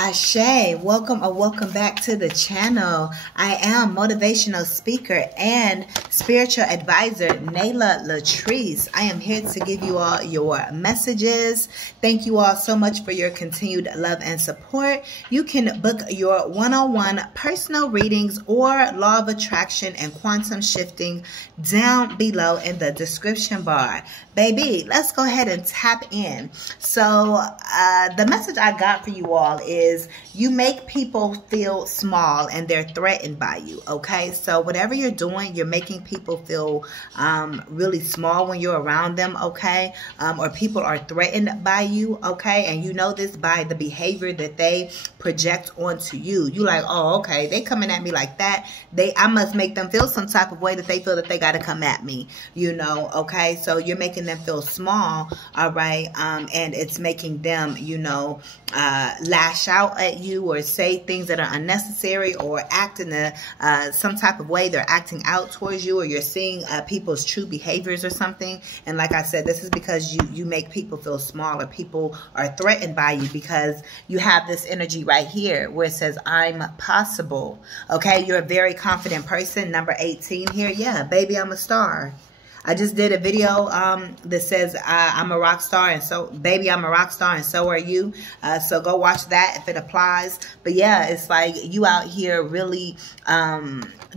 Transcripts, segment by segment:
Ashe, welcome or welcome back to the channel. I am motivational speaker and spiritual advisor Nala Latrice. I am here to give you all your messages. Thank you all so much for your continued love and support. You can book your one-on-one personal readings or law of attraction and quantum shifting down below in the description bar. Baby, let's go ahead and tap in. So the message I got for you all is you make people feel small and they're threatened by you, okay? So whatever you're doing, you're making people feel really small when you're around them, okay? Or people are threatened by you, okay? And you know this by the behavior that they project onto you. You like, oh, okay, they coming at me like that. I must make them feel some type of way that they feel that they got to come at me, you know, okay? So you're making them feel small, all right? And it's making them, you know, lash out at you or say things that are unnecessary or act in some type of way. They're acting out towards you, or you're seeing people's true behaviors or something. And like I said, this is because you make people feel small, or people are threatened by you because you have this energy right here where it says, I'm possible. Okay, you're a very confident person. Number 18 here. Yeah, baby, I'm a star. I just did a video that says I'm a rock star, and so, baby, I'm a rock star, and so are you. So go watch that if it applies. But yeah, it's like you out here really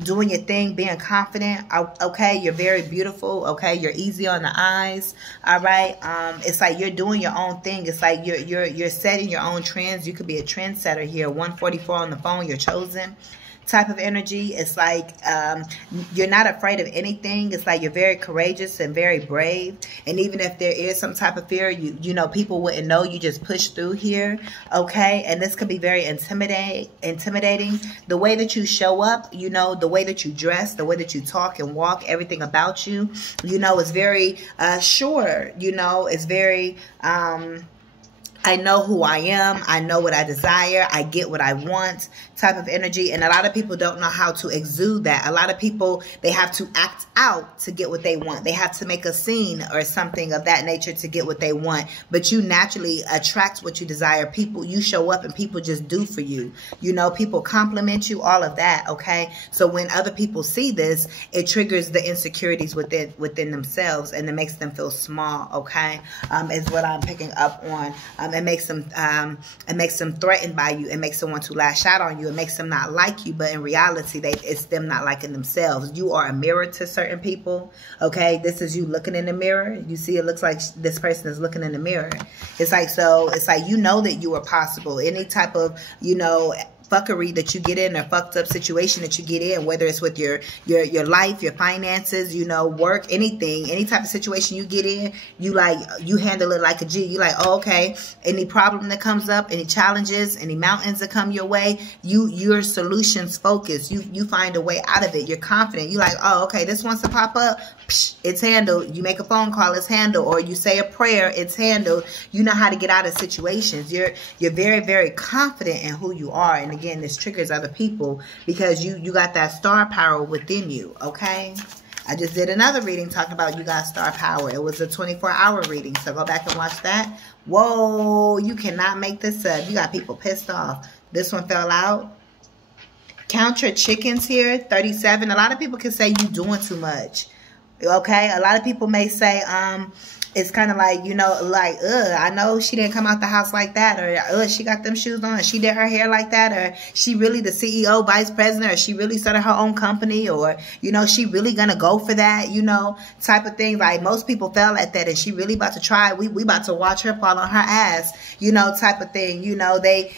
doing your thing, being confident. Okay, you're very beautiful. Okay, you're easy on the eyes. All right, it's like you're doing your own thing. It's like you're setting your own trends. You could be a trendsetter here. 144 on the phone. You're chosen. Type of energy. It's like you're not afraid of anything. It's like you're very courageous and very brave. And even if there is some type of fear, you know, people wouldn't know. You just push through here, okay? And this could be very intimidating. The way that you show up, you know, the way that you dress, the way that you talk and walk, everything about you, you know, is very sure. You know, it's very I know who I am. I know what I desire. I get what I want type of energy. And a lot of people don't know how to exude that. A lot of people, they have to act out to get what they want. They have to make a scene or something of that nature to get what they want. But you naturally attract what you desire. People, you show up and people just do for you. You know, people compliment you, all of that, okay? So when other people see this, it triggers the insecurities within themselves, and it makes them feel small, okay? Is what I'm picking up on. It makes them threatened by you. It makes them want to lash out on you. It makes them not like you. But in reality, it's them not liking themselves. You are a mirror to certain people. Okay, this is you looking in the mirror. You see, it looks like this person is looking in the mirror. It's like, so it's like, you know that you are possible. Any type of, you know, fuckery that you get in, or fucked up situation that you get in, whether it's with your life, your finances, you know, work, anything, any type of situation you get in, you handle it like a G. You like, oh, okay, any problem that comes up, any challenges, any mountains that come your way, you're solutions focused. You find a way out of it. You're confident. You like, oh, okay, this wants to pop up, psh, it's handled. You make a phone call, it's handled. Or you say a prayer, it's handled. You know how to get out of situations. You're very, very confident in who you are. And again, this triggers other people because you got that star power within you, okay? I just did another reading talking about you got star power. It was a 24-hour reading, so go back and watch that. Whoa, you cannot make this up. You got people pissed off. This one fell out. Count your chickens here, 37. A lot of people can say you doing too much, okay? A lot of people may say, it's kind of like, you know, like, I know she didn't come out the house like that, or she got them shoes on, or she did her hair like that, or she really the CEO, vice president, or she really started her own company, or, you know, she really gonna go for that, you know, type of thing. Like, most people fell at that, and she really about to try. We about to watch her fall on her ass, you know, type of thing. You know, they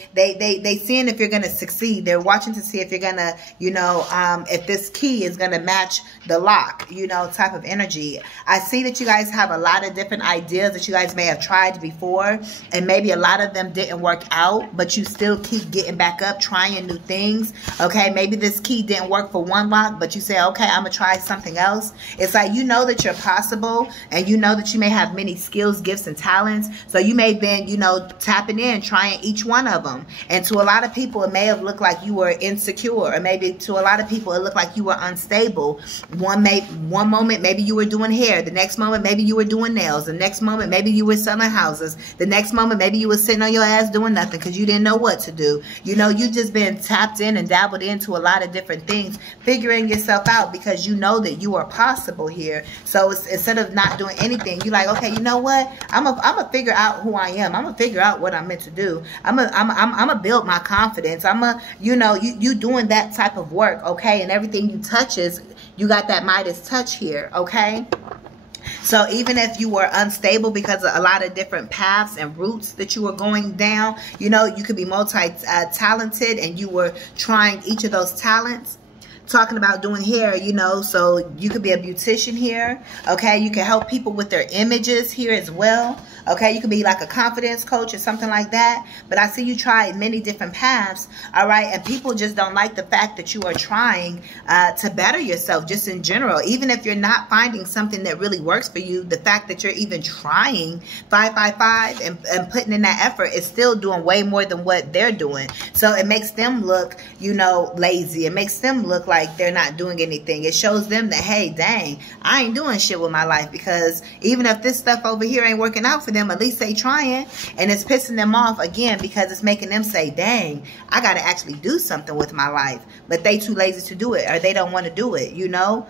seeing if you're gonna succeed. They're watching to see if you're gonna, you know, if this key is gonna match the lock, you know, type of energy. I see that you guys have a lot of different ideas that you guys may have tried before, and maybe a lot of them didn't work out, but you still keep getting back up, trying new things, okay? Maybe this key didn't work for one lock, but you say, okay, I'm gonna try something else. It's like, you know that you're possible, and you know that you may have many skills, gifts, and talents, so you may have been, you know, tapping in, trying each one of them. And to a lot of people, it may have looked like you were insecure, or maybe to a lot of people, it looked like you were unstable. One moment, maybe you were doing hair. The next moment, maybe you were doing nails. nails. The next moment, maybe you were selling houses. The next moment, maybe you were sitting on your ass doing nothing because you didn't know what to do. You know, you just been tapped in and dabbled into a lot of different things, figuring yourself out because you know that you are possible here. So instead of not doing anything, you're like, okay, you know what? I'm a figure out who I am. I'm gonna figure out what I'm meant to do. I'm a build my confidence. You know, you doing that type of work, okay? And everything you touch is, you got that Midas touch here, okay? So even if you were unstable because of a lot of different paths and routes that you were going down, you know, you could be multi-talented and you were trying each of those talents. Talking about doing hair, you know, so you could be a beautician here, okay? You can help people with their images here as well, okay? You could be like a confidence coach or something like that. But I see you tried many different paths, all right? And people just don't like the fact that you are trying to better yourself just in general. Even if you're not finding something that really works for you, the fact that you're even trying 555 and putting in that effort is still doing way more than what they're doing. So it makes them look, you know, lazy. It makes them look like they're not doing anything. It shows them that, hey, dang, I ain't doing shit with my life, because even if this stuff over here ain't working out for them, at least they trying. And it's pissing them off again because it's making them say, dang, I got to actually do something with my life. But they too lazy to do it, or they don't want to do it, you know?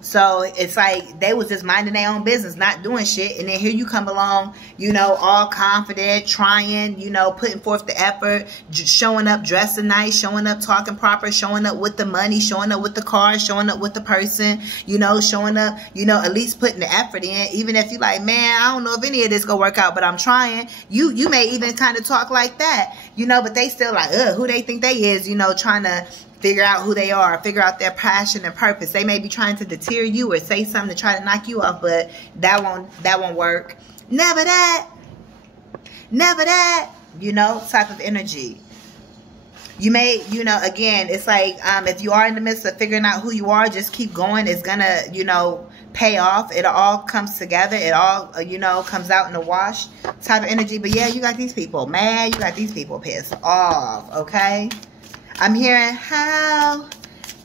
So it's like they was just minding their own business, not doing shit. And then here you come along, you know, all confident, trying, you know, putting forth the effort, showing up, dressing nice, showing up, talking proper, showing up with the money, showing up with the car, showing up with the person, you know, showing up, you know, at least putting the effort in. Even if you're like, man, I don't know if any of this gonna work out, but I'm trying. You may even kind of talk like that, you know, but they still like, who they think they is, you know, trying to figure out who they are, figure out their passion and purpose. They may be trying to deter you or say something to try to knock you off, but that won't work. Never that, you know, type of energy. You may, you know, again, it's like if you are in the midst of figuring out who you are, just keep going. It's gonna, you know, pay off. It all comes together. It all, you know, comes out in the wash type of energy. But yeah, you got these people mad. You got these people pissed off, okay? I'm hearing how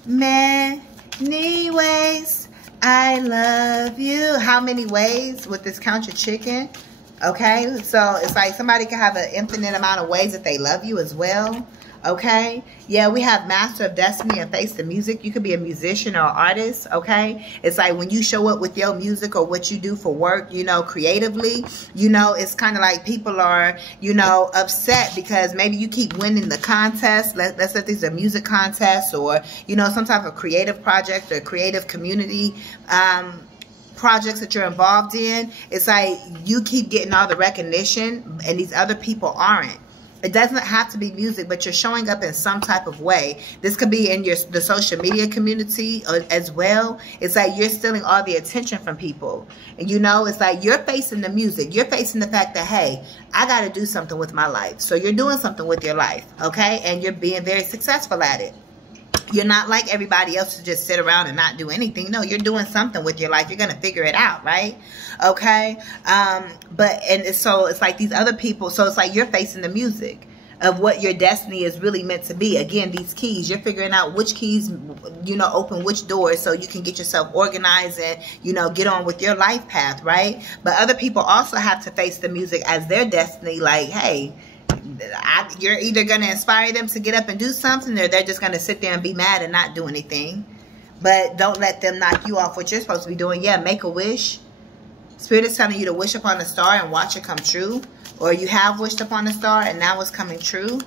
many ways I love you. How many ways with this count your chicken? Okay, so it's like somebody can have an infinite amount of ways that they love you as well. Okay, yeah, we have Master of Destiny and Face the Music. You could be a musician or artist, okay? It's like when you show up with your music or what you do for work, you know, creatively, you know, it's kind of like people are, you know, upset because maybe you keep winning the contest. Let's say there's a music contest or, you know, some type of creative project or creative community projects that you're involved in. It's like you keep getting all the recognition and these other people aren't. It doesn't have to be music, but you're showing up in some type of way. This could be in the social media community as well. It's like you're stealing all the attention from people. And you know, it's like you're facing the music. You're facing the fact that, hey, I got to do something with my life. So you're doing something with your life, okay? And you're being very successful at it. You're not like everybody else to just sit around and not do anything. No, you're doing something with your life. You're going to figure it out, right? Okay. So it's like these other people. So it's like you're facing the music of what your destiny is really meant to be. Again, these keys, you're figuring out which keys, you know, open which doors so you can get yourself organized and, you know, get on with your life path, right? But other people also have to face the music as their destiny. Like, hey, you're either going to inspire them to get up and do something, or they're just going to sit there and be mad and not do anything. But don't let them knock you off what you're supposed to be doing. Yeah, make a wish. Spirit is telling you to wish upon a star and watch it come true. Or you have wished upon a star and now it's coming true.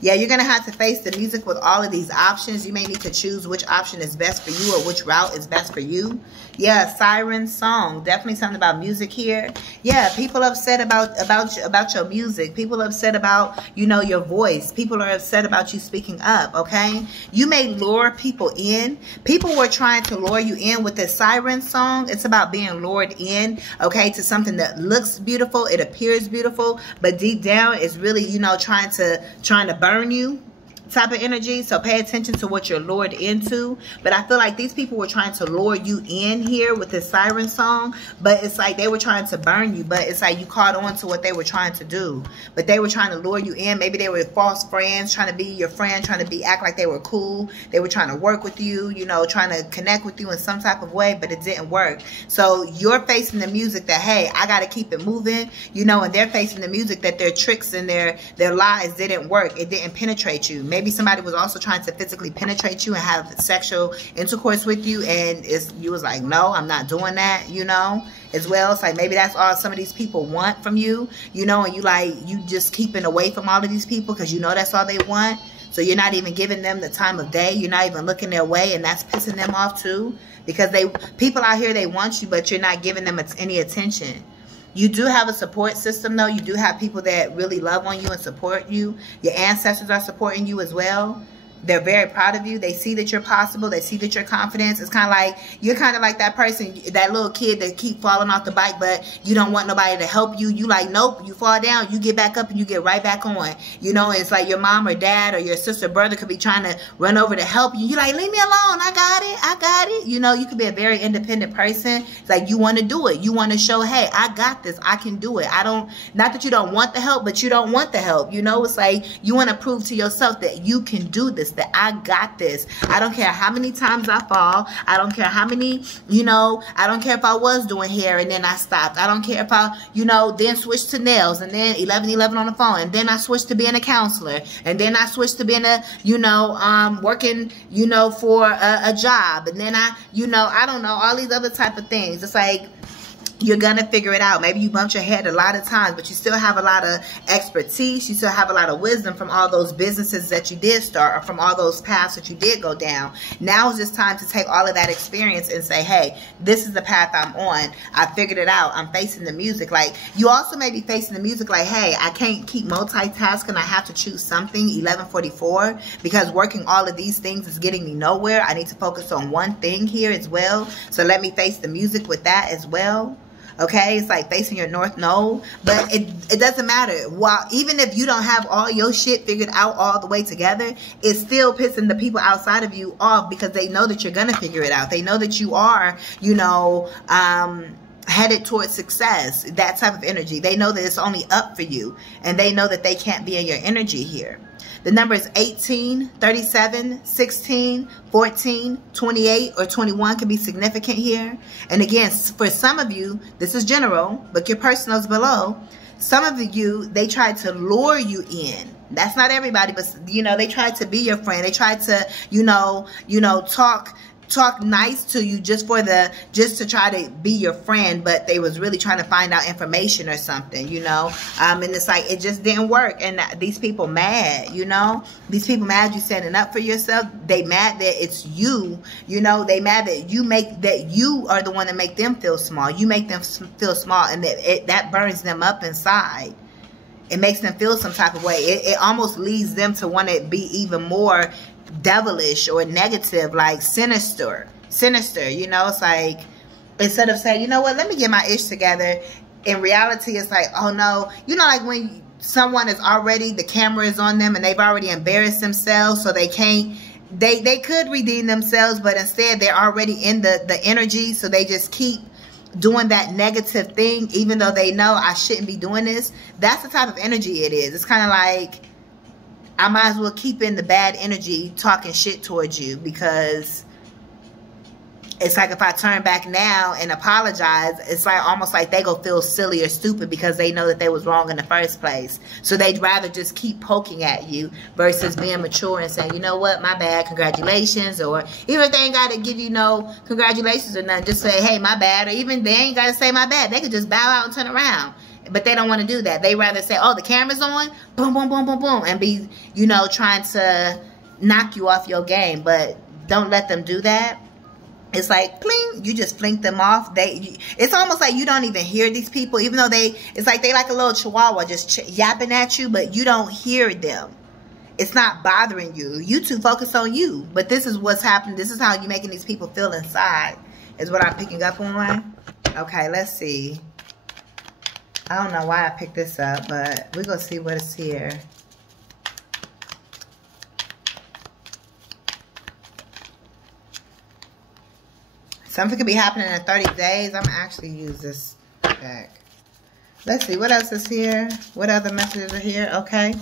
Yeah, you're going to have to face the music with all of these options. You may need to choose which option is best for you or which route is best for you. Yeah, siren song. Definitely something about music here. Yeah, people upset about your music. People upset about, you know, your voice. People are upset about you speaking up, okay? You may lure people in. People were trying to lure you in with this siren song. It's about being lured in, okay, to something that looks beautiful. It appears beautiful, but deep down it's really, you know, trying to burn you. type of energy. So pay attention to what you're lured into. But I feel like these people were trying to lure you in here with this siren song, but it's like they were trying to burn you, but it's like you caught on to what they were trying to do. But they were trying to lure you in. Maybe they were false friends, trying to be your friend, trying to act like they were cool. They were trying to work with you, you know, trying to connect with you in some type of way, but it didn't work. So you're facing the music that, hey, I got to keep it moving, you know, and they're facing the music that their tricks and their lies didn't work. It didn't penetrate you. Maybe somebody was also trying to physically penetrate you and have sexual intercourse with you, and you was like, no, I'm not doing that, you know, as well. It's like maybe that's all some of these people want from you, you know, and you just keeping away from all of these people because you know that's all they want. So you're not even giving them the time of day. You're not even looking their way, and that's pissing them off too, because people out here, they want you, but you're not giving them any attention. You do have a support system, though. You do have people that really love on you and support you. Your ancestors are supporting you as well. They're very proud of you. They see that you're possible. They see that you're confident. It's kind of like, you're kind of like that person, that little kid that keep falling off the bike, but you don't want nobody to help you. You like, nope, you fall down, you get back up and you get right back on. You know, it's like your mom or dad or your sister or brother could be trying to run over to help you. You're like, leave me alone. I got it. You know, you could be a very independent person. It's like you want to do it. You want to show, hey, I got this. I can do it. Not that you don't want the help, but you don't want the help. You know, it's like you want to prove to yourself that you can do this, that I got this. I don't care how many times I fall. I don't care how many, you know, I don't care if I was doing hair and then I stopped. I don't care if I, you know, then switched to nails and then 11:11 on the phone, and then I switched to being a counselor, and then I switched to being a, you know, working, you know, for a job, and then you know, I don't know, all these other type of things. It's like, you're going to figure it out. Maybe you bumped your head a lot of times, but you still have a lot of expertise. You still have a lot of wisdom from all those businesses that you did start, or from all those paths that you did go down. Now is just time to take all of that experience and say, hey, this is the path I'm on. I figured it out. I'm facing the music. Like, you also may be facing the music like, hey, I can't keep multitasking. I have to choose something, 11:44, because working all of these things is getting me nowhere. I need to focus on one thing here as well. So let me face the music with that as well. Okay, it's like facing your north node, but it doesn't matter. While even if you don't have all your shit figured out all the way together, it's still pissing the people outside of you off, because they know that you're gonna figure it out. They know that you are, you know, headed towards success. That type of energy. They know that it's only up for you, and they know that they can't be in your energy here. The number is 18, 37, 16, 14, 28, or 21 can be significant here. And again, for some of you, this is general, but your personals below. Some of you, they tried to lure you in. That's not everybody, but, you know, they tried to be your friend. They tried to, you know, talk nice to you just to try to be your friend, but they was really trying to find out information or something, you know. And it's like, it just didn't work, and these people mad, you know. These people mad you standing up for yourself. They mad that it's you, you know. They mad that you are the one that make them feel small. You make them feel small, and that burns them up inside. It makes them feel some type of way. It almost leads them to want to be even more devilish or negative, like sinister, you know. It's like, instead of saying, you know what, let me get my ish together, in reality it's like, oh no, you know, like when someone is already, the camera is on them and they've already embarrassed themselves, so they can't, they could redeem themselves, but instead they're already in the energy, so they just keep doing that negative thing, even though they know I shouldn't be doing this. That's the type of energy it is. It's kind of like, I might as well keep in the bad energy talking shit towards you, because it's like, if I turn back now and apologize, it's like almost like they go feel silly or stupid, because they know that they was wrong in the first place. So they'd rather just keep poking at you versus being mature and saying, you know what, my bad, congratulations. Or even if they ain't got to give you no congratulations or nothing, just say, hey, my bad. Or even they ain't got to say my bad. They could just bow out and turn around. But they don't want to do that. They rather say, oh, the camera's on, boom, boom, boom, boom, boom, and be, you know, trying to knock you off your game. But don't let them do that. It's like, pling, you just flink them off. It's almost like you don't even hear these people, even though it's like they like a little chihuahua just yapping at you, but you don't hear them. It's not bothering you. You too focus on you. But this is what's happening. This is how you're making these people feel inside, is what I'm picking up on. Okay, let's see. I don't know why I picked this up, but we're going to see what is here. Something could be happening in 30 days. I'm going to actually use this deck. Let's see. What else is here? What other messages are here? Okay.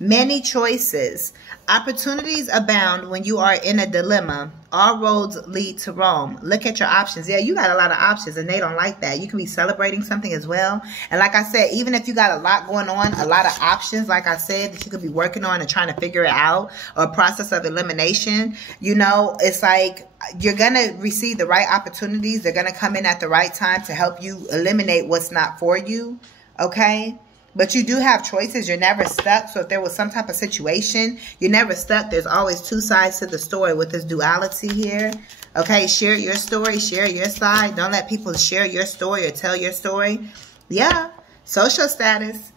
Many choices. Opportunities abound when you are in a dilemma. All roads lead to Rome. Look at your options. Yeah, you got a lot of options and they don't like that. You can be celebrating something as well. And like I said, even if you got a lot going on, a lot of options, like I said, that you could be working on and trying to figure it out, or a process of elimination, you know, it's like you're going to receive the right opportunities. They're going to come in at the right time to help you eliminate what's not for you. Okay? But you do have choices. You're never stuck. So if there was some type of situation, you're never stuck. There's always two sides to the story with this duality here. Okay, share your story. Share your side. Don't let people share your story or tell your story. Yeah, social status.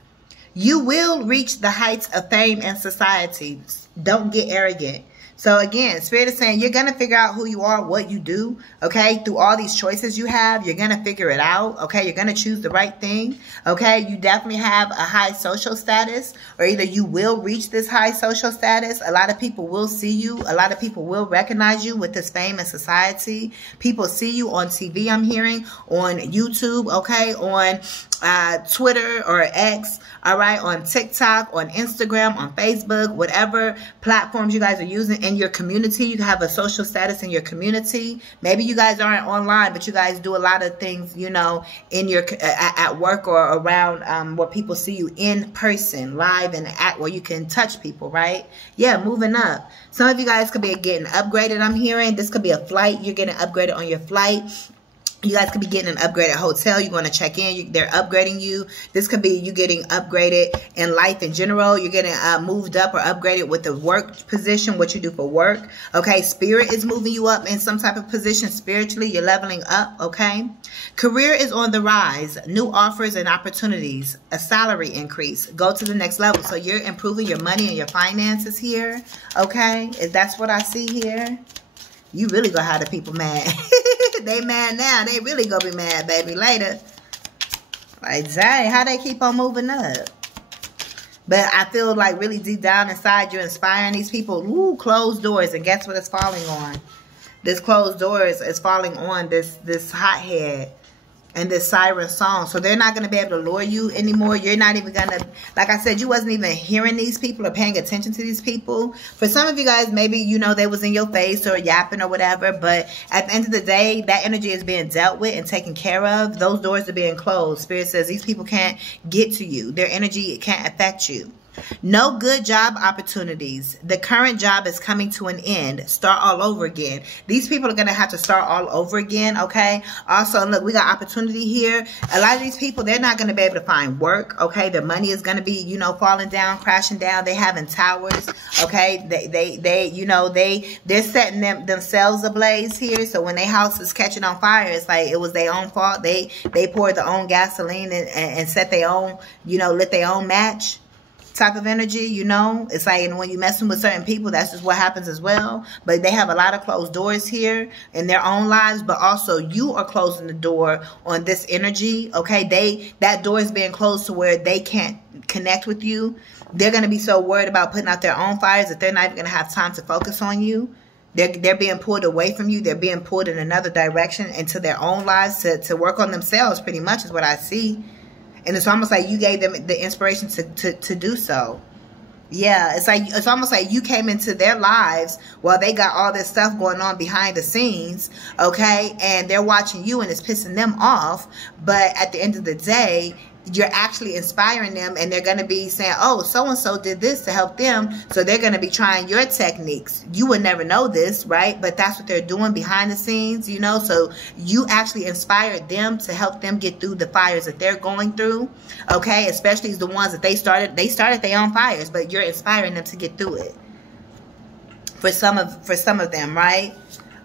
You will reach the heights of fame and society. Don't get arrogant. So again, Spirit is saying you're going to figure out who you are, what you do, okay? Through all these choices you have, you're going to figure it out, okay? You're going to choose the right thing, okay? You definitely have a high social status, or either you will reach this high social status. A lot of people will see you. A lot of people will recognize you with this fame in society. People see you on TV, I'm hearing, on YouTube, okay? On Twitter or X, all right, on TikTok, on Instagram, on Facebook, whatever platforms you guys are using in your community. You can have a social status in your community. Maybe you guys aren't online, but you guys do a lot of things, you know, in your at work or around where people see you in person, live and at where you can touch people, right? Yeah, moving up. Some of you guys could be getting upgraded, I'm hearing. This could be a flight. You're getting upgraded on your flight. You guys could be getting an upgraded hotel. You're going to check in. They're upgrading you. This could be you getting upgraded in life in general. You're getting moved up or upgraded with the work position, what you do for work. Okay, Spirit is moving you up in some type of position spiritually. You're leveling up, okay? Career is on the rise. New offers and opportunities. A salary increase. Go to the next level. So you're improving your money and your finances here, okay? That's what I see here. You really gonna have the people mad. They mad now. They really gonna be mad, baby, later. Like, dang, how they keep on moving up? But I feel like really deep down inside, you're inspiring these people. Ooh, closed doors. And guess what it's falling on? This closed doors is falling on this hothead and this siren song. So they're not going to be able to lure you anymore. You're not even going to, like I said, you wasn't even hearing these people or paying attention to these people. For some of you guys, maybe, you know, they was in your face or yapping or whatever. But at the end of the day, that energy is being dealt with and taken care of. Those doors are being closed. Spirit says these people can't get to you. Their energy can't affect you. No good job opportunities. The current job is coming to an end. Start all over again. These people are going to have to start all over again, okay? Also, look, we got opportunity here. A lot of these people, they're not going to be able to find work, okay? Their money is going to be, you know, falling down, crashing down. They having towers, okay? They're setting themselves ablaze here. So when their house is catching on fire, it's like it was their own fault. They poured their own gasoline and set their own, you know, lit their own match. Type of energy, you know. It's like, and when you're messing with certain people, that's just what happens as well. But they have a lot of closed doors here in their own lives, but also you are closing the door on this energy, okay? That door is being closed to where they can't connect with you. They're going to be so worried about putting out their own fires that they're not even going to have time to focus on you. They're being pulled away from you. They're being pulled in another direction into their own lives to work on themselves, pretty much is what I see. And it's almost like you gave them the inspiration to do so. Yeah, it's almost like you came into their lives while they got all this stuff going on behind the scenes, okay? And they're watching you and it's pissing them off. But at the end of the day, you're actually inspiring them, and they're going to be saying, oh, so-and-so did this to help them. So they're going to be trying your techniques. You would never know this, right? But that's what they're doing behind the scenes, you know. So you actually inspired them to help them get through the fires that they're going through, okay? Especially the ones that they started their own fires, but you're inspiring them to get through it. For some of them, right?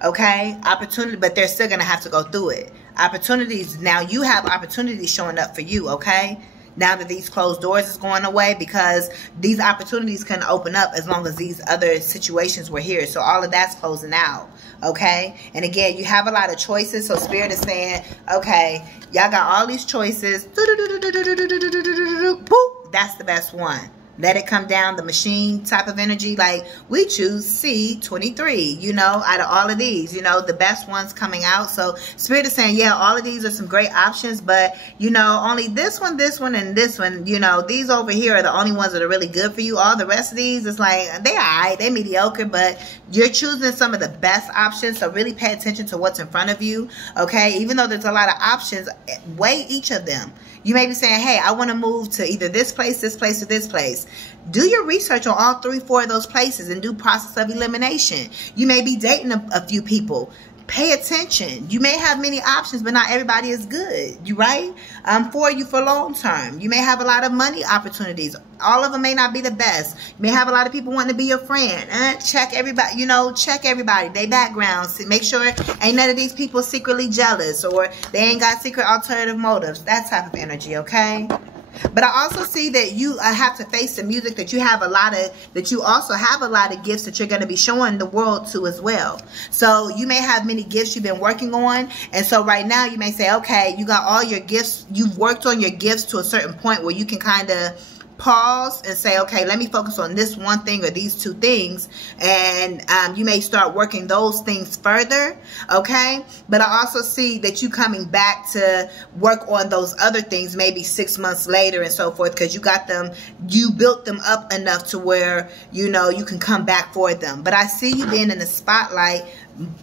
Okay? Opportunity, but they're still going to have to go through it. Opportunities, now you have opportunities showing up for you, okay? Now that these closed doors is going away, because these opportunities can open up as long as these other situations were here. So all of that's closing out, okay? And again, you have a lot of choices. So Spirit is saying, okay, y'all got all these choices. Boop, that's the best one. let it come down, the machine type of energy. Like, we choose C23, you know, out of all of these, you know, the best ones coming out. So Spirit is saying, yeah, all of these are some great options, but, you know, only this one, and this one, you know, these over here are the only ones that are really good for you. All the rest of these, it's like, they all right, they mediocre, but you're choosing some of the best options. So really pay attention to what's in front of you, okay? Even though there's a lot of options, weigh each of them. You may be saying, hey, I want to move to either this place, or this place. Do your research on all 3, 4 of those places and do process of elimination. You may be dating a few people. Pay attention. You may have many options, but not everybody is good. You right? For you for long term. You may have a lot of money opportunities. All of them may not be the best. You may have a lot of people wanting to be your friend. Check everybody, you know, check everybody, their backgrounds. Make sure ain't none of these people secretly jealous or they ain't got secret alternative motives. That type of energy, okay? But I also see that you have to face the music, that you have a lot of, that you also have a lot of gifts that you're going to be showing the world to as well. So you may have many gifts you've been working on. And so right now you may say, okay, you got all your gifts. You've worked on your gifts to a certain point where you can kind of pause and say, okay, let me focus on this one thing or these 2 things. And you may start working those things further, okay? But I also see that you coming back to work on those other things maybe 6 months later and so forth, because you got them, you built them up enough to where, you know, you can come back for them. But I see you being in the spotlight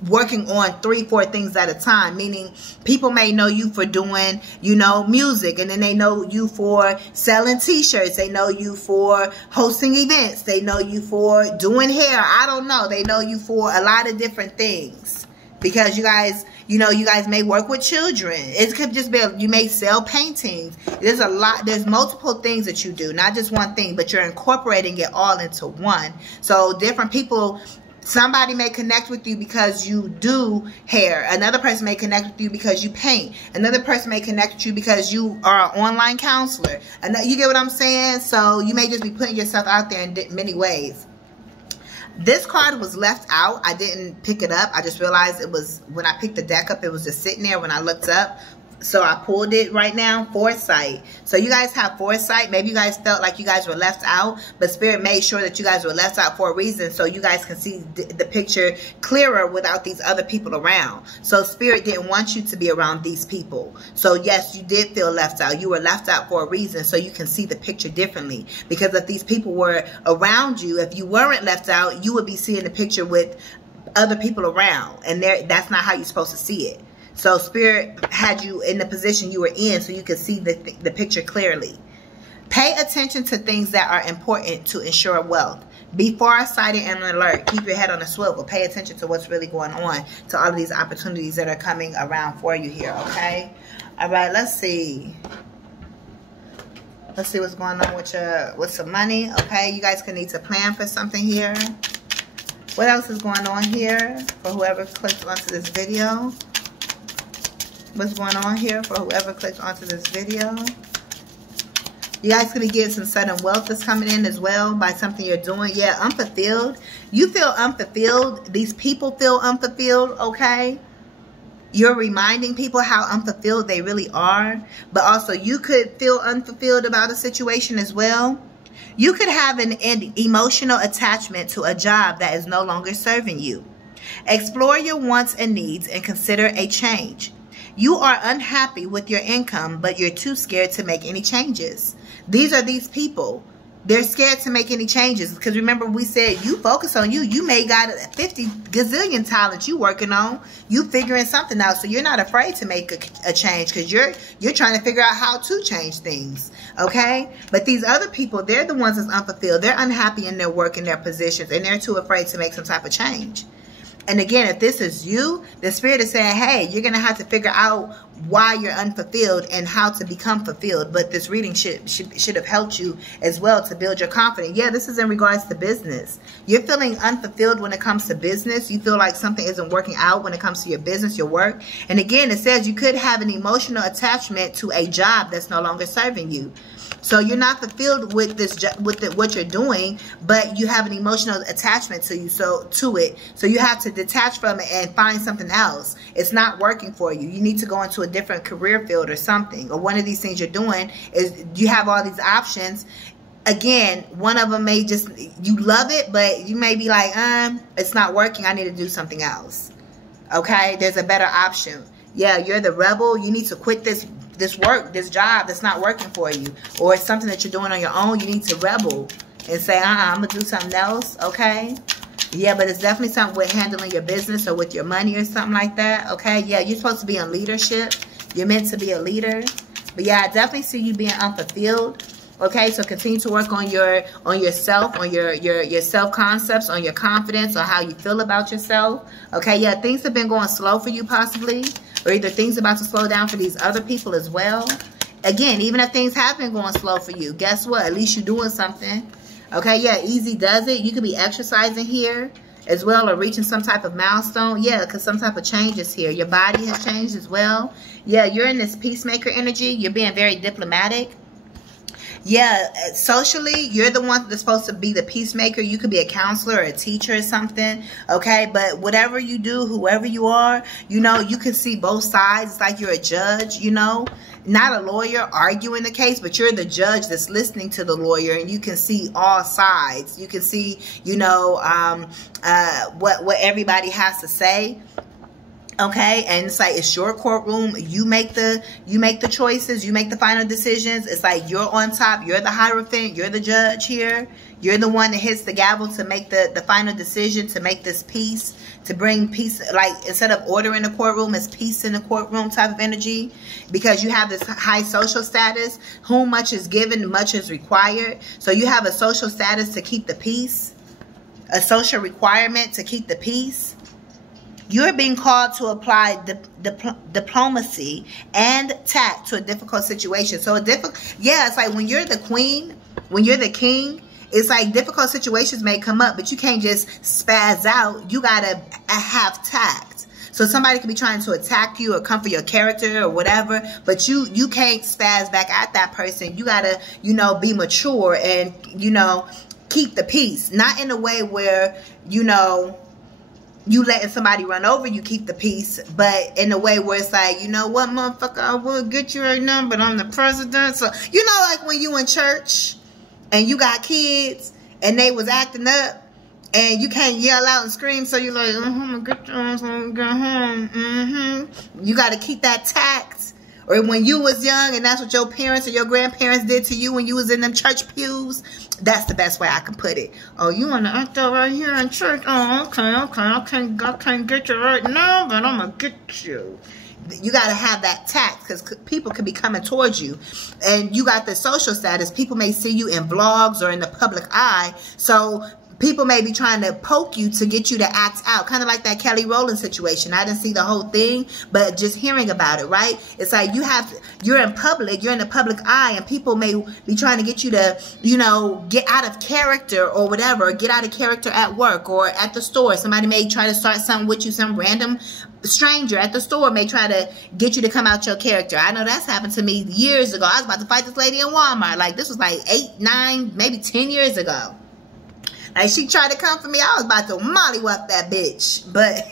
working on 3, 4 things at a time, meaning people may know you for doing, you know, music, and then they know you for selling t-shirts, they know you for hosting events, they know you for doing hair, I don't know, they know you for a lot of different things, because you guys, you know, you guys may work with children. It could just be, you may sell paintings. There's a lot, there's multiple things that you do, not just one thing, but you're incorporating it all into one. So different people, somebody may connect with you because you do hair. Another person may connect with you because you paint. Another person may connect with you because you are an online counselor. And you get what I'm saying? So you may just be putting yourself out there in many ways. This card was left out. I didn't pick it up. I just realized it was, when I picked the deck up, it was just sitting there when I looked up. So I pulled it right now, foresight. So you guys have foresight. Maybe you guys felt like you guys were left out, but Spirit made sure that you guys were left out for a reason, so you guys can see the picture clearer without these other people around. So Spirit didn't want you to be around these people. So yes, you did feel left out. You were left out for a reason, so you can see the picture differently. Because if these people were around you, if you weren't left out, you would be seeing the picture with other people around, and that's not how you're supposed to see it. So Spirit had you in the position you were in so you could see the picture clearly. Pay attention to things that are important to ensure wealth. Be farsighted and alert. Keep your head on a swivel. Pay attention to what's really going on, to all of these opportunities that are coming around for you here, okay? All right, let's see. Let's see what's going on with some money, okay? You guys can need to plan for something here. What else is going on here for whoever clicked onto this video? What's going on here for whoever clicked onto this video? You guys going to get some sudden wealth that's coming in as well by something you're doing. Yeah, unfulfilled. You feel unfulfilled. These people feel unfulfilled, okay? You're reminding people how unfulfilled they really are. But also you could feel unfulfilled about a situation as well. You could have an emotional attachment to a job that is no longer serving you. Explore your wants and needs and consider a change. You are unhappy with your income, but you're too scared to make any changes. These are these people. They're scared to make any changes. Because remember, we said you focus on you. You may got 50 gazillion talents you working on. You figuring something out. So you're not afraid to make a change because you're trying to figure out how to change things. Okay? But these other people, they're the ones that's unfulfilled. They're unhappy in their work and their positions. And they're too afraid to make some type of change. And again, if this is you, the Spirit is saying, hey, you're going to have to figure out why you're unfulfilled and how to become fulfilled. But this reading should have helped you as well to build your confidence. Yeah, this is in regards to business. You're feeling unfulfilled when it comes to business. You feel like something isn't working out when it comes to your business, your work. And again, it says you could have an emotional attachment to a job that's no longer serving you. So you're not fulfilled with this, what you're doing, but you have an emotional attachment to it. So you have to detach from it and find something else. It's not working for you. You need to go into a different career field or something. Or one of these things you're doing is you have all these options, again, one of them may just, you love it, but you may be like, it's not working. I need to do something else. Okay, there's a better option. Yeah, you're the rebel. You need to quit this work, this job that's not working for you, or it's something that you're doing on your own. You need to rebel and say, I'm gonna do something else. Okay. Yeah, but it's definitely something with handling your business or with your money or something like that. Okay. Yeah, you're supposed to be in leadership. You're meant to be a leader. But yeah, I definitely see you being unfulfilled. Okay, so continue to work on yourself, on your self concepts, on your confidence, on how you feel about yourself. Okay, yeah, things have been going slow for you possibly, or either things about to slow down for these other people as well. Again, even if things have been going slow for you, guess what? At least you're doing something. Okay, yeah, easy does it. You could be exercising here as well, or reaching some type of milestone. Yeah, because some type of change is here. Your body has changed as well. Yeah, you're in this peacemaker energy. You're being very diplomatic. Yeah, socially, you're the one that's supposed to be the peacemaker. You could be a counselor or a teacher or something, okay? But whatever you do, whoever you are, you know, you can see both sides. It's like you're a judge, you know? Not a lawyer arguing the case, but you're the judge that's listening to the lawyer, and you can see all sides. You can see, you know, what everybody has to say. Okay, and it's like, it's your courtroom. You make the choices. You make the final decisions. It's like you're on top. You're the hierophant. You're the judge here. You're the one that hits the gavel to make the final decision, to make this peace, to bring peace. Like, instead of order in the courtroom, it's peace in the courtroom type of energy, because you have this high social status. Whom much is given, much is required. So you have a social status to keep the peace, a social requirement to keep the peace. You're being called to apply diplomacy and tact to a difficult situation. So yeah, it's like when you're the queen, when you're the king, it's like difficult situations may come up, but you can't just spaz out. You gotta have tact. So somebody could be trying to attack you or come for your character or whatever, but you can't spaz back at that person. You gotta, you know, be mature and, you know, keep the peace. Not in a way where, you know, you letting somebody run over you, keep the peace, but in a way where it's like, you know what, motherfucker, I will get you right now, but I'm the president. So, you know, like when you in church and you got kids and they was acting up and you can't yell out and scream, so you're like, I'm gonna get you, I'm gonna go home. You got to keep that tact. Or when you was young and that's what your parents or your grandparents did to you when you was in them church pews. That's the best way I can put it. Oh, you want to act out right here in church? Oh, okay. I can't get you right now, but I'm going to get you. You got to have that tact, because people could be coming towards you. And you got the social status. People may see you in vlogs or in the public eye. So people may be trying to poke you to get you to act out. Kind of like that Kelly Rowland situation. I didn't see the whole thing, but just hearing about it, right? It's like you're in public, you're in the public eye, and people may be trying to get you to, you know, get out of character or whatever. Get out of character at work or at the store. Somebody may try to start something with you. Some random stranger at the store may try to get you to come out your character. I know that's happened to me years ago. I was about to fight this lady in Walmart. Like, this was like 8, 9, maybe 10 years ago. Like, she tried to come for me. I was about to mollywop that bitch. But,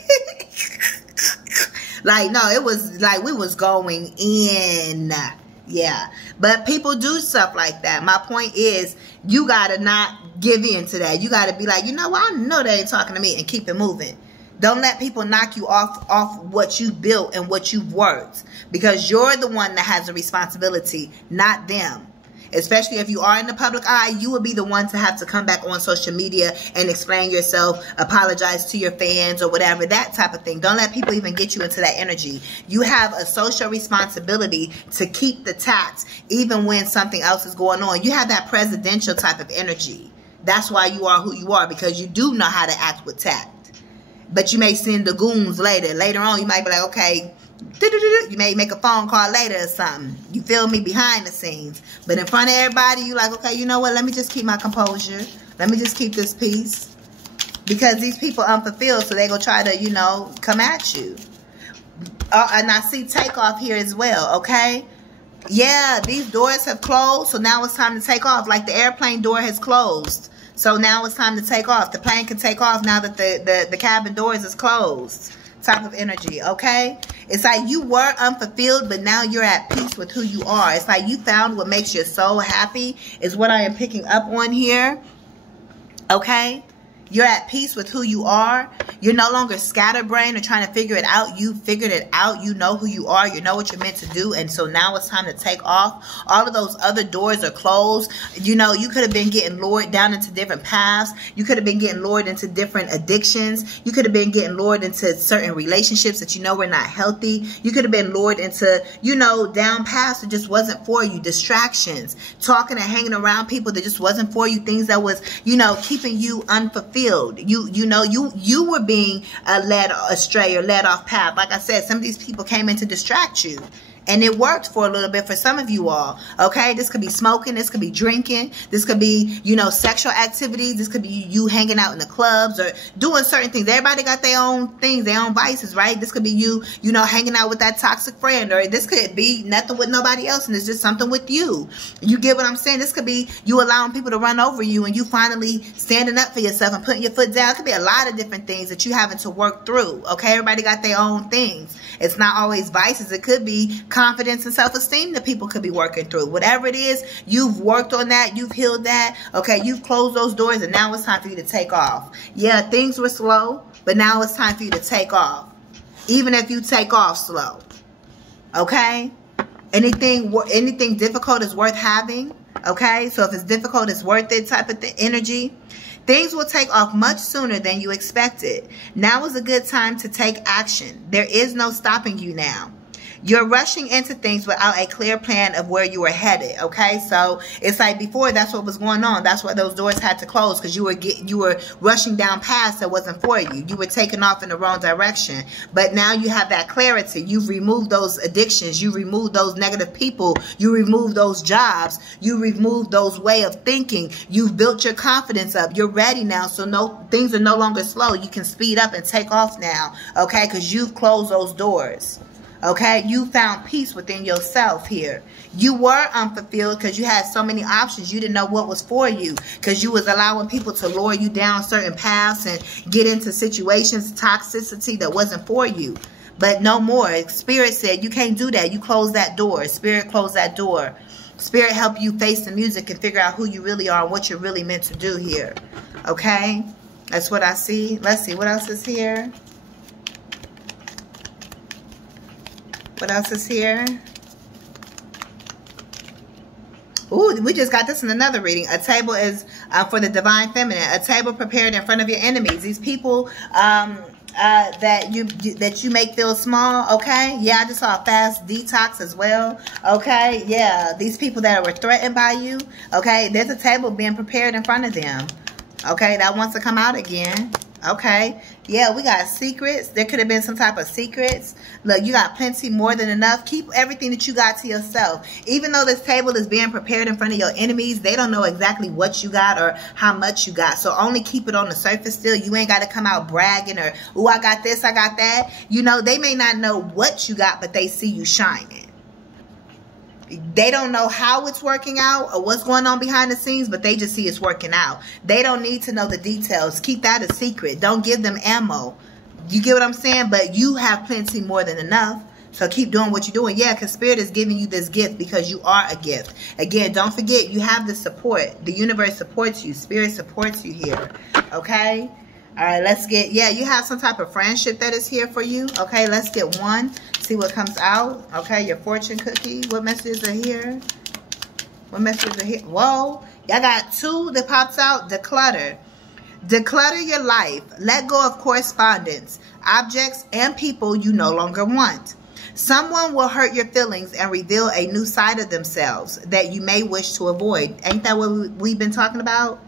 like, no, it was like we was going in. Yeah. But people do stuff like that. My point is, you got to not give in to that. You got to be like, you know what? I know they ain't talking to me, and keep it moving. Don't let people knock you off what you built and what you've worked. Because you're the one that has the responsibility, not them. Especially if you are in the public eye, you will be the one to have to come back on social media and explain yourself, apologize to your fans or whatever, that type of thing. Don't let people even get you into that energy. You have a social responsibility to keep the tact even when something else is going on. You have that presidential type of energy. That's why you are who you are, because you do know how to act with tact. But you may send the goons later. Later on, you might be like, okay, you may make a phone call later or something. You feel me? Behind the scenes. But in front of everybody, you like, okay, you know what? Let me just keep my composure. Let me just keep this peace. Because these people are unfulfilled, so they're going to try to, you know, come at you. And I see takeoff here as well, okay? Yeah, these doors have closed, so now it's time to take off. Like the airplane door has closed. So now it's time to take off. The plane can take off now that the cabin doors is closed. type of energy, okay? It's like you were unfulfilled, but now you're at peace with who you are. It's like you found what makes your soul happy is what I am picking up on here, okay? You're at peace with who you are. You're no longer scatterbrained or trying to figure it out. You figured it out. You know who you are. You know what you're meant to do. And so now it's time to take off. All of those other doors are closed. You know, you could have been getting lured down into different paths. You could have been getting lured into different addictions. You could have been getting lured into certain relationships that you know were not healthy. You could have been lured into, you know, down paths that just wasn't for you. Distractions. Talking and hanging around people that just wasn't for you. Things that was, you know, keeping you unfulfilled. You know, you were being led astray or led off path. Like I said, some of these people came in to distract you. And it worked for a little bit for some of you all, okay? This could be smoking. This could be drinking. This could be, you know, sexual activities. This could be you hanging out in the clubs or doing certain things. Everybody got their own things, their own vices, right? This could be you know, hanging out with that toxic friend. Or this could be nothing with nobody else and it's just something with you. You get what I'm saying? This could be you allowing people to run over you and you finally standing up for yourself and putting your foot down. It could be a lot of different things that you having to work through, okay? Everybody got their own things. It's not always vices. It could be confidence and self-esteem that people could be working through. Whatever it is, you've worked on that. You've healed that. Okay, you've closed those doors and now it's time for you to take off. Yeah, things were slow, but now it's time for you to take off. Even if you take off slow. Okay? Anything difficult is worth having. Okay? So if it's difficult, it's worth it type of energy. Things will take off much sooner than you expected. Now is a good time to take action. There is no stopping you now. You're rushing into things without a clear plan of where you were headed, okay? So it's like before, that's what was going on. That's why those doors had to close, because you were rushing down paths that wasn't for you. You were taking off in the wrong direction. But now you have that clarity. You've removed those addictions. You removed those negative people. You removed those jobs. You removed those way of thinking. You've built your confidence up. You're ready now, so things are no longer slow. You can speed up and take off now, okay? Because you've closed those doors. Okay, you found peace within yourself here. You were unfulfilled because you had so many options. You didn't know what was for you because you was allowing people to lure you down certain paths and get into situations, toxicity that wasn't for you. But no more. Spirit said you can't do that. You close that door. Spirit closed that door. Spirit help you face the music and figure out who you really are and what you're really meant to do here. Okay, that's what I see. Let's see what else is here. What else is here? Ooh, we just got this in another reading. A table is for the divine feminine. A table prepared in front of your enemies. These people that you make feel small. Okay, yeah, I just saw a fast detox as well. Okay, yeah, these people that were threatened by you. Okay, there's a table being prepared in front of them. Okay, that wants to come out again. Okay, yeah, we got secrets. There could have been some type of secrets. Look, you got plenty, more than enough. Keep everything that you got to yourself. Even though this table is being prepared in front of your enemies, they don't know exactly what you got or how much you got. So only keep it on the surface still. You ain't got to come out bragging or, oh, I got this, I got that. You know, they may not know what you got, but they see you shining. They don't know how it's working out or what's going on behind the scenes, but they just see it's working out. They don't need to know the details. Keep that a secret. Don't give them ammo. You get what I'm saying? But you have plenty, more than enough. So keep doing what you're doing. Yeah, because Spirit is giving you this gift because you are a gift. Again, don't forget, you have the support. The universe supports you. Spirit supports you here. Okay? All right, let's get, yeah, you have some type of friendship that is here for you. Okay, let's get one. See what comes out. Okay, your fortune cookie. What messages are here? What messages are here? Whoa, y'all got two that pops out. Declutter. Declutter your life. Let go of correspondence, objects, and people you no longer want. Someone will hurt your feelings and reveal a new side of themselves that you may wish to avoid. Ain't that what we've been talking about?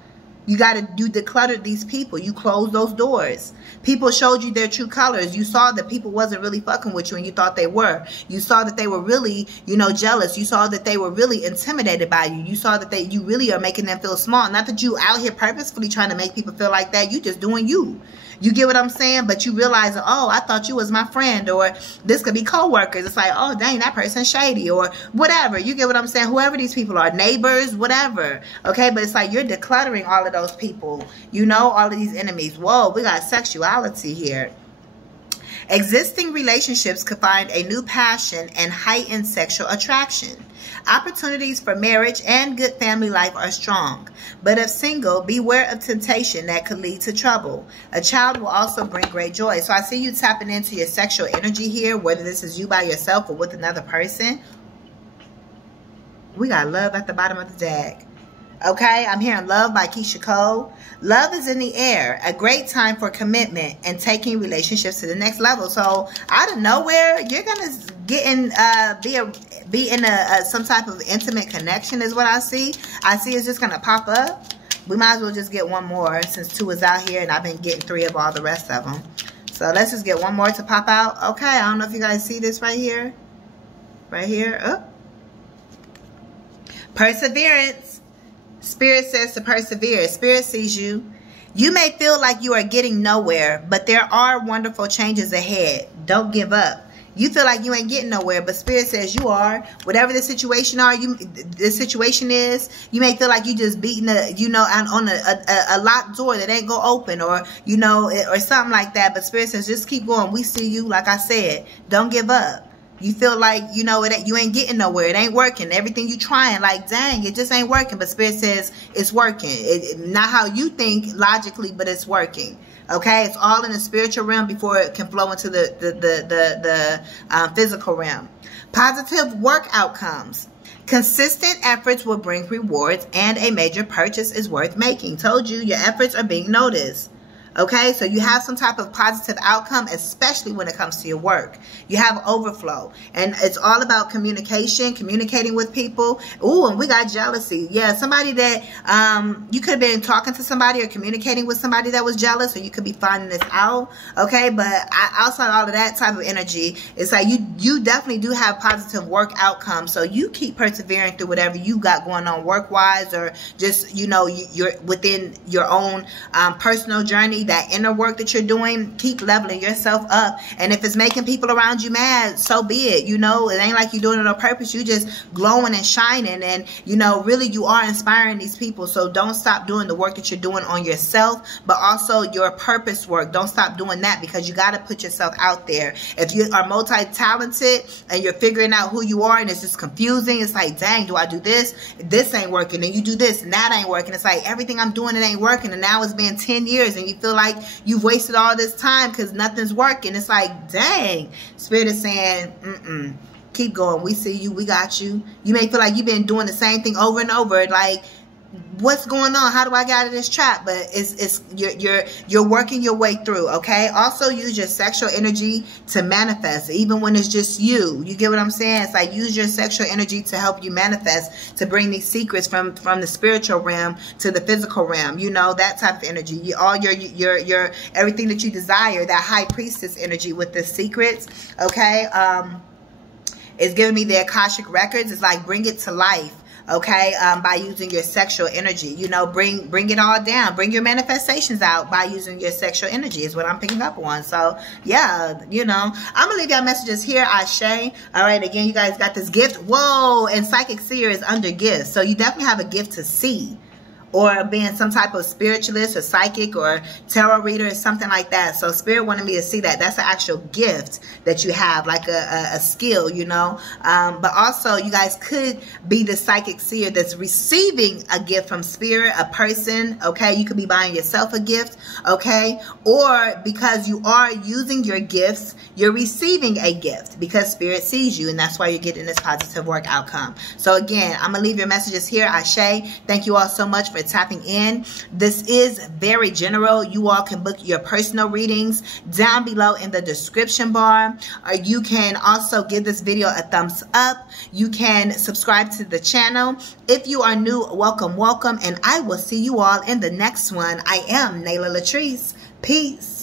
You decluttered these people. You closed those doors. People showed you their true colors. You saw that people wasn't really fucking with you and you thought they were. You saw that they were really, you know, jealous. You saw that they were really intimidated by you. You saw that you really are making them feel small. Not that you out here purposefully trying to make people feel like that. You just doing you. You get what I'm saying? But you realize, oh, I thought you was my friend, or this could be co-workers. It's like, oh, dang, that person's shady, or whatever. You get what I'm saying? Whoever these people are, neighbors, whatever. Okay, but it's like you're decluttering all of those people. You know, all of these enemies. Whoa, we got sexuality here. Existing relationships could find a new passion and heightened sexual attraction. Opportunities for marriage and good family life are strong. But if single, beware of temptation that could lead to trouble. A child will also bring great joy. So I see you tapping into your sexual energy here, whether this is you by yourself or with another person. We got love at the bottom of the deck. Okay, I'm hearing Love by Keisha Cole. Love is in the air. A great time for commitment and taking relationships to the next level. So out of nowhere, you're gonna get in, be in some type of intimate connection is what I see. I see it's just gonna pop up. We might as well just get one more since 2 is out here and I've been getting 3 of all the rest of them. So let's just get one more to pop out. Okay, I don't know if you guys see this right here. Right here. Oh. Perseverance. Spirit says to persevere. Spirit sees you. You may feel like you are getting nowhere, but there are wonderful changes ahead. Don't give up. You feel like you ain't getting nowhere, but Spirit says you are. Whatever the situation is, you may feel like you just beating on a locked door that ain't gonna open, or or something like that. But Spirit says just keep going. We see you. Like I said, don't give up. You feel like, you ain't getting nowhere. It ain't working. Everything you trying, like, dang, it just ain't working. But Spirit says it's working. Not how you think logically, but it's working. Okay? It's all in the spiritual realm before it can flow into the physical realm. Positive work outcomes. Consistent efforts will bring rewards, and a major purchase is worth making. Told you, your efforts are being noticed. Okay, so you have some type of positive outcome, especially when it comes to your work. You have overflow, and it's all about communication, communicating with people. Ooh, and we got jealousy. Yeah, somebody that you could have been talking to somebody or communicating with somebody that was jealous, or you could be finding this out. Okay, but outside all of that type of energy, it's like you definitely do have positive work outcomes. So you keep persevering through whatever you got going on work-wise, or just you're within your own personal journey. That inner work that you're doing, keep leveling yourself up. And if it's making people around you mad, so be it. It ain't like you're doing it on purpose. You just glowing and shining, and really you are inspiring these people. So don't stop doing the work that you're doing on yourself, but also your purpose work. Don't stop doing that, because you got to put yourself out there. If you are multi-talented and you're figuring out who you are and it's just confusing, it's like, dang, do I do this? This ain't working. And you do this and that ain't working. It's like everything I'm doing, it ain't working. And now it's been 10 years and you feel like you've wasted all this time because nothing's working. It's like, dang. Spirit is saying, keep going. We see you. We got you. You may feel like you've been doing the same thing over and over. Like, what's going on? How do I get out of this trap? But you're working your way through. Okay. Also use your sexual energy to manifest, even when it's just you. You get what I'm saying? It's like use your sexual energy to help you manifest, to bring these secrets from the spiritual realm to the physical realm. That type of energy. All your everything that you desire. That high priestess energy with the secrets. Okay. It's giving me the Akashic records. It's like bring it to life. Okay, by using your sexual energy, bring it all down, bring your manifestations out by using your sexual energy is what I'm picking up on. So yeah, I'm gonna leave y'all messages here. Ashe. All right, again, you guys got this gift. Whoa, and psychic seer is under gifts, so you definitely have a gift to see, or being some type of spiritualist or psychic or tarot reader or something like that. So Spirit wanted me to see that. That's an actual gift that you have, like a skill, But also you guys could be the psychic seer that's receiving a gift from Spirit, a person, okay? You could be buying yourself a gift, okay? Or because you are using your gifts, you're receiving a gift because Spirit sees you, and that's why you're getting this positive work outcome. So again, I'm going to leave your messages here. Ashe. Thank you all so much for tapping in. This is very general. You all can book your personal readings down below in the description bar. Or you can also give this video a thumbs up. You can subscribe to the channel. If you are new, welcome, welcome. And I will see you all in the next one. I am Nala Latrice. Peace.